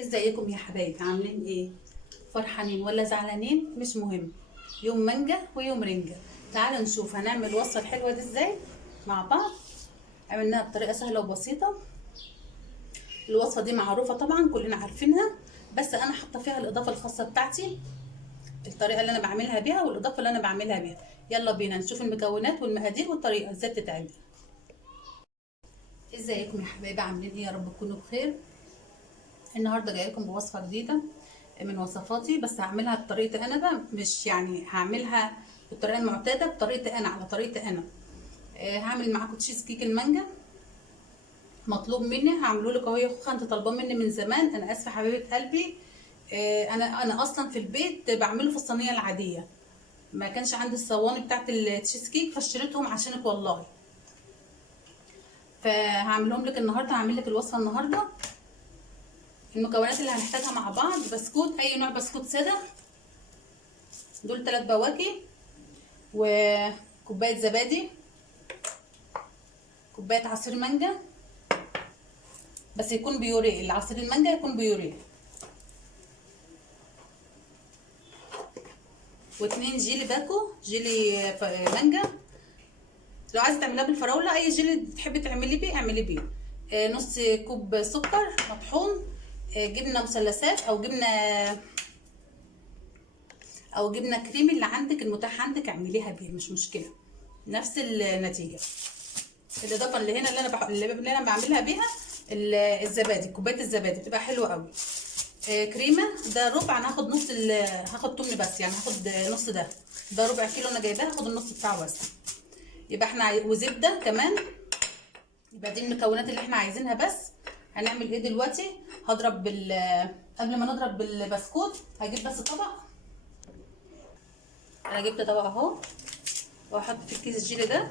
ازيكم يا حبايبي؟ عاملين ايه؟ فرحانين ولا زعلانين؟ مش مهم. يوم مانجا ويوم رنجة. تعالوا نشوف هنعمل الوصفة الحلوة دي ازاي مع بعض. عملناها بطريقة سهلة وبسيطة. الوصفة دي معروفة طبعا، كلنا عارفينها، بس انا حاطة فيها الاضافة الخاصة بتاعتي، الطريقة اللي انا بعملها بيها والاضافة اللي انا بعملها بيها. يلا بينا نشوف المكونات والمقادير والطريقة ازاي بتتعمل. ازيكم يا حبايبي؟ عاملين ايه؟ يا رب تكونوا بخير. النهارده جايه لكم بوصفه جديده من وصفاتي، بس هعملها بطريقتي انا بقى، مش يعني هعملها بالطريقه المعتاده، بطريقتي انا، على طريقتي انا. هعمل معاكم تشيز كيك المانجا. مطلوب مني هعمله لك اهو يا اخوخه، انت طالباه مني من زمان، انا اسفه حبيبه قلبي. انا اصلا في البيت بعمله في الصينيه العاديه، ما كانش عندي الصواني بتاعت التشيز كيك فاشتريتهم عشانك والله. فهعملهم لك النهارده، هعمل لك الوصفه النهارده. المكونات اللي هنحتاجها مع بعض: بسكوت، اي نوع بسكوت ساده، دول 3 بواكي، وكوبايه زبادي، كوبايه عصير مانجا، بس يكون بيوريه، العصير المانجا يكون بيوريه، واتنين جيلي باكو، جيلي مانجا. لو عايزه تعمليها بالفراوله، اي جيلي تحبي تعملي بيه اعملي بيه. نص كوب سكر مطحون. جبنه مثلثات او جبنه كريمي اللي عندك، المتاح عندك اعمليها بيه، مش مشكله، نفس النتيجه. الاضافه اللي هنا اللي انا بعملها بيها الزبادي، كوبايه الزبادي بتبقى حلوه قوي. كريمه، ده ربع، انا هاخد نص هاخد تمن بس، يعني هاخد نص ده ربع كيلو انا جايباه، هاخد النص بتاعه بس. يبقى احنا وزبده كمان. يبقى دي المكونات اللي احنا عايزينها بس. هنعمل ايه دلوقتي؟ هضرب قبل ما نضرب بالبسكوت هجيب بس طبق. انا جبت طبق اهو، واحط في الكيس الجيلي ده.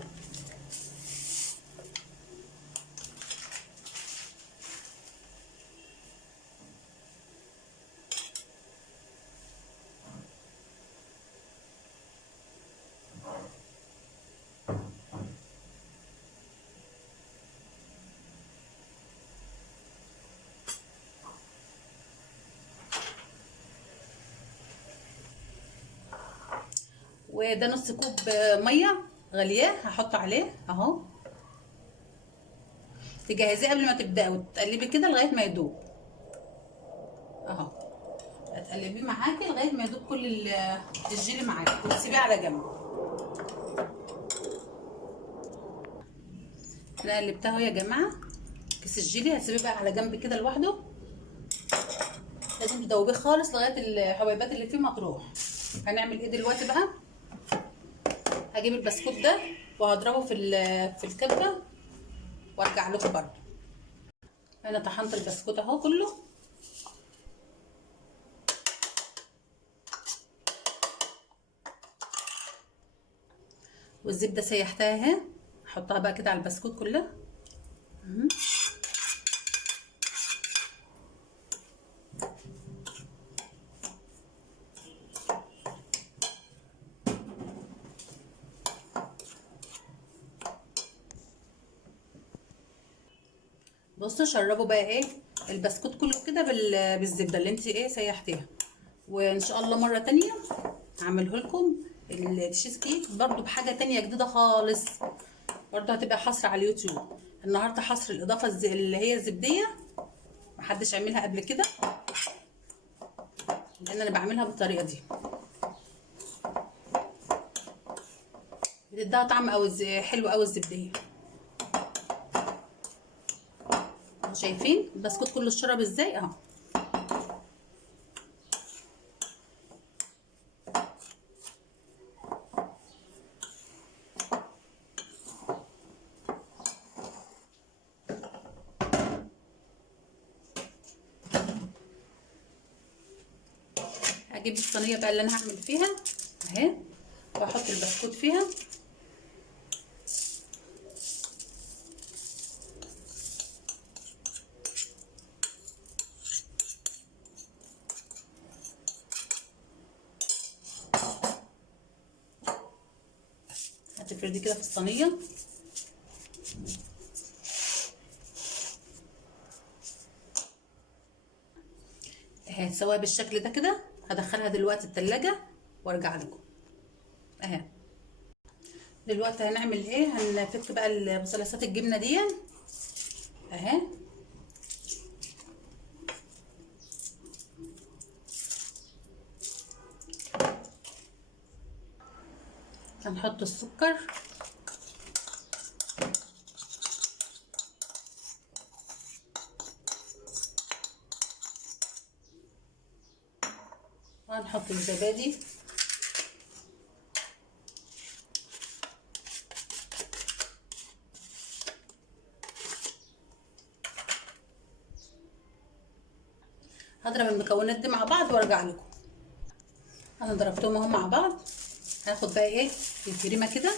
وده نص كوب ميه غلياه هحطه عليه اهو. تجهزيه قبل ما تبداي وتقلبي كده لغايه ما يدوب اهو. هتقلبيه معاكي لغايه ما يدوب كل الجيلي معاكي، وتسيبيه على جنب. انا قلبتها اهو يا جماعه. كيس الجيلي هتسيبيه بقى على جنب كده لوحده، لازم تدوبيه خالص لغايه الحبيبات اللي فيه ما تروح. هنعمل ايه دلوقتي بقى؟ هجيب البسكوت ده وهضربه في الكبه وارجع لكم برده. انا طحنت البسكوت اهو كله، والزبده سيحتها اهي، احطها بقى كده على البسكوت كلها. بصوا شربوا بقى ايه البسكوت كله كده بالزبده اللي انت ايه سيحتيها. وان شاء الله مره تانية هعمله لكم التشيز كيك برضو بحاجه تانية جديده خالص، برضو هتبقى حصر على اليوتيوب. النهارده حصر الاضافه اللي هي الزبديه، محدش عملها قبل كده، لان انا بعملها بالطريقه دي، بتديها طعم حلو قوي الزبديه. شايفين البسكوت كله اتشرب ازاي اهو. هجيب الصينيه بقى اللي انا هعمل فيها اهي، واحط البسكوت فيها. هتفردي كده في الصينيه. اهي هتسويها بالشكل ده كده. هدخلها دلوقتي التلاجة وارجع لكم اهي. دلوقتي هنعمل ايه؟ هنفك بقى المثلثات الجبنه دي اهي. هنحط السكر وهنحط الزبادي هضرب المكونات دي مع بعض وارجع لكم. انا ضربتهم اهو مع بعض. هاخد بقى ايه الكريمه كده،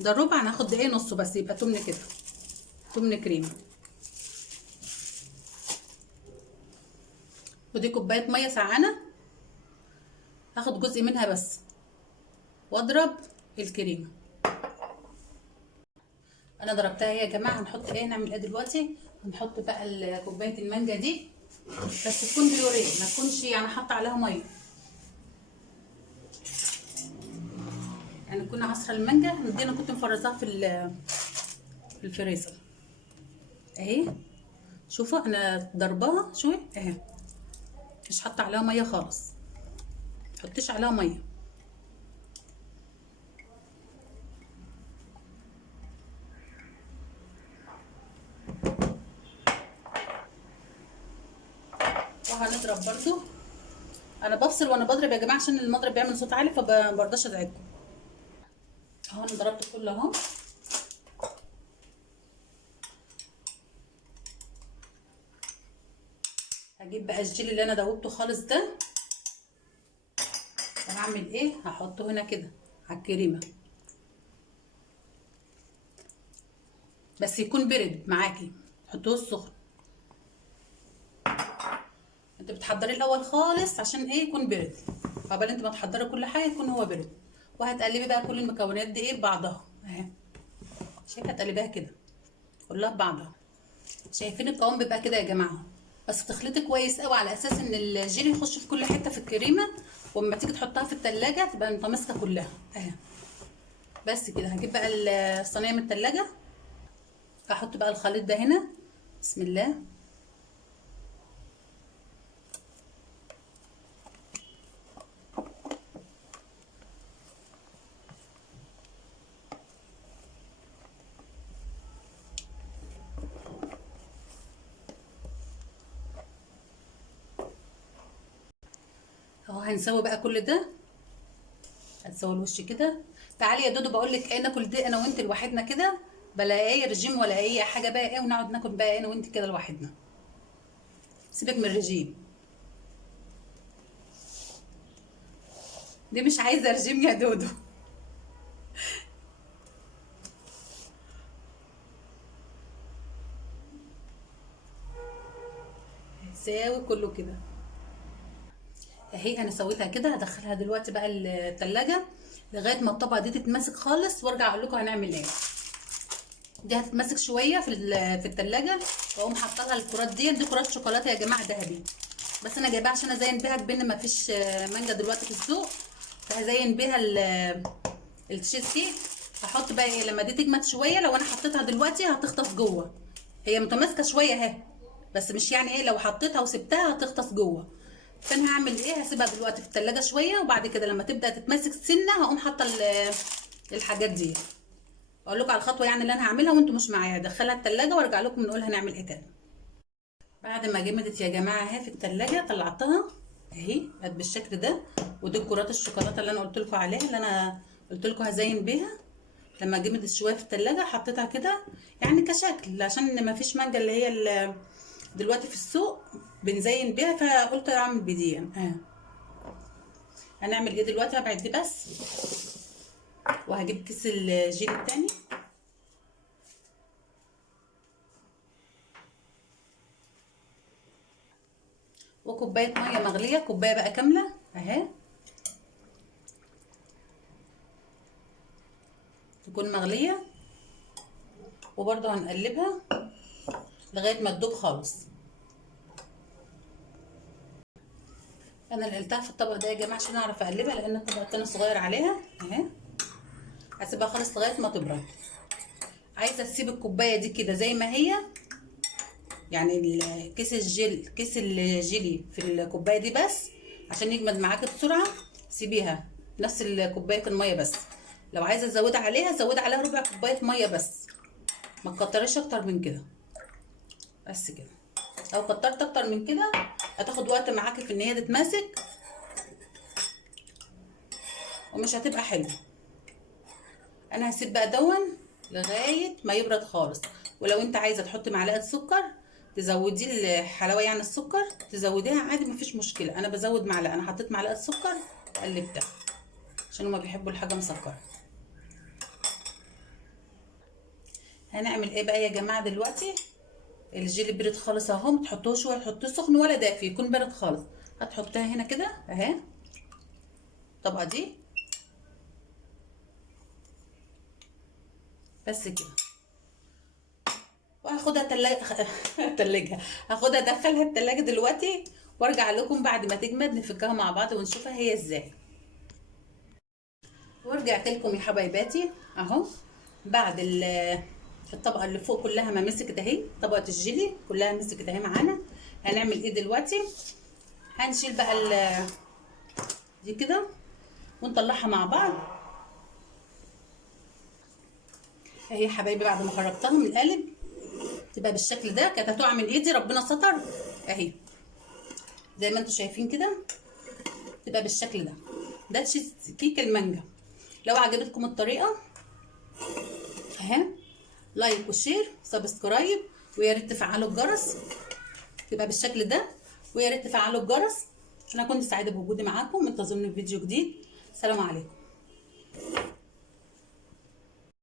ده الربع، انا هاخد ايه نصه بس يبقى تمن كده، تمن كريمه. ودي كوبايه ميه سقعانه، هاخد جزء منها بس واضرب الكريمه. انا ضربتها اهي يا جماعه. هنحط ايه؟ نعمل ايه دلوقتي؟ هنحط بقى كوبايه المانجا دي، بس تكون بيوريه، ما تكونش يعني حاطه عليها ميه، يعني كنا عصره المانجا دي انا كنت مفرزاها في الفريزر اهي. شوفوا انا ضرباها شوي اهي، مش حاطه عليها ميه خالص، متحطيش عليها ميه. وهنضرب برضو. انا بفصل وانا بضرب يا جماعه عشان المضرب بيعمل صوت عالي فمبرضاش ازعجكم. اهو انا ضربت كله اهو. هجيب بقى الجيل اللي انا دوبته خالص ده وهعمل ايه؟ هحطه هنا كده على الكريمه، بس يكون برد معاكي، تحطوه السخن. انت بتحضريه الاول خالص عشان ايه؟ يكون برد، قبل انت ما تحضري كل حاجه يكون هو برد. وهتقلبي بقى كل المكونات دي ايه ببعضها اهي. شايفه؟ هتقلبيها كده كلها ببعضها. شايفين القوام بيبقى كده يا جماعه؟ بس تخلطي كويس قوي على اساس ان الجيلي يخش في كل حته في الكريمه، واما تيجي تحطها في التلاجة تبقى متماسكه كلها اهي. بس كده. هجيب بقى الصينيه من التلاجة، هحط بقى الخليط ده هنا. بسم الله. اهو هنسوي بقى كل ده، هنسوي الوش كده. تعالي يا دودو بقول لك ايه، ناكل دي انا وانت لوحدنا كده، بلا اي رجيم ولا اي حاجه بقى ايه، ونقعد ناكل بقى انا وانت كده لوحدنا. سيبك من الرجيم، دي مش عايزه رجيم يا دودو. هنساوي كله كده اهي. انا سويتها كده، هدخلها دلوقتي بقى التلاجة لغايه ما الطبقه دي تتماسك خالص وارجع اقول لكم هنعمل ايه. دي هتتماسك شويه في التلاجة، واقوم حاطه لها الكرات دي كرات شوكولاته يا جماعه ذهبي، بس انا جايباها عشان ازين بيها بان ما فيش مانجا دلوقتي في السوق، فهزين بيها التشيز كيك. هحط بقى ايه لما دي تجمد شويه، لو انا حطيتها دلوقتي هتغطس جوه، هي متماسكه شويه اهي، بس مش يعني ايه لو حطيتها وسبتها هتغطس جوه. فانا هعمل ايه؟ هسيبها دلوقتي في التلاجة شويه، وبعد كده لما تبدا تتماسك سنه هقوم حاطه الحاجات دي. اقول لكم على الخطوه يعني اللي انا هعملها وانتم مش معايا. هدخلها التلاجة وارجع لكم نقول هنعمل ايه تاني. بعد ما جمدت يا جماعه اهي في التلاجة، طلعتها اهي بقت بالشكل ده. ودي كرات الشوكولاته اللي انا قلت لكم عليها، اللي انا قلت لكم هزين بيها. لما جمدت شويه في التلاجة حطيتها كده يعني كشكل، عشان ما فيش مانجا اللي هي دلوقتي في السوق بنزين بيها، فقلت اعمل بدي اه. هنعمل ايه دلوقتي؟ هبعد دي بس، وهجيب كيس الجيل التاني وكوبايه ميه مغليه، كوبايه بقى كامله اهي، تكون مغليه. وبرده هنقلبها لغايه ما تدوب خالص. انا نقلتها في الطبق ده يا جماعه عشان اعرف اقلبها، لان الطبق التاني صغير عليها اهي. هسيبها خالص لغايه ما تبرد. عايزه تسيب الكوبايه دي كده زي ما هي، يعني كيس الجيلي في الكوبايه دي بس عشان يجمد معاكي بسرعه. سيبيها نفس كوبايه الميه بس. لو عايزه تزودي عليها زودي عليها ربع كوبايه ميه بس، ما تكتريش اكتر من كده. بس كده. لو كترت اكتر من كده هتاخد وقت معاكي في ان هي تتماسك ومش هتبقى حلوه. انا هسيب بقى دون لغايه ما يبرد خالص. ولو انت عايزه تحطي معلقه سكر تزودي الحلاوه، يعني السكر تزوديها عادي مفيش مشكله. انا بزود معلقه، انا حطيت معلقه سكر وقلبتها عشان هما بيحبوا الحاجه مسكره. هنعمل ايه بقى يا جماعه دلوقتي؟ الجيلي برد خالص اهو، ما تحطوش ولا تحطوه سخن ولا دافي، يكون برد خالص. هتحطها هنا كده اهي الطبقه دي بس كده. وهاخدها تلاجة هاخدها ادخلها التلاجة دلوقتي وارجع لكم بعد ما تجمد نفكها مع بعض ونشوفها هي ازاي. ورجعت لكم يا حبايباتي اهو. بعد الطبقه اللي فوق كلها ما مسكت اهي، طبقه الجيلي كلها مسكت اهي معانا. هنعمل ايه دلوقتي؟ هنشيل بقى دي كده ونطلعها مع بعض اهي يا حبايبي. بعد ما خرجتها من القالب تبقى بالشكل ده. كانت هتقع من ايدي ربنا ستر اهي زي ما انتم شايفين كده، تبقى بالشكل ده. ده كيك المانجا. لو عجبتكم الطريقه اهي لايك وشير سبسكرايب، ويا ريت تفعلوا الجرس تبقى بالشكل ده، ويا ريت تفعلوا الجرس. انا كنت سعيده بوجودي معاكم، انتظروني في فيديو جديد. سلام عليكم.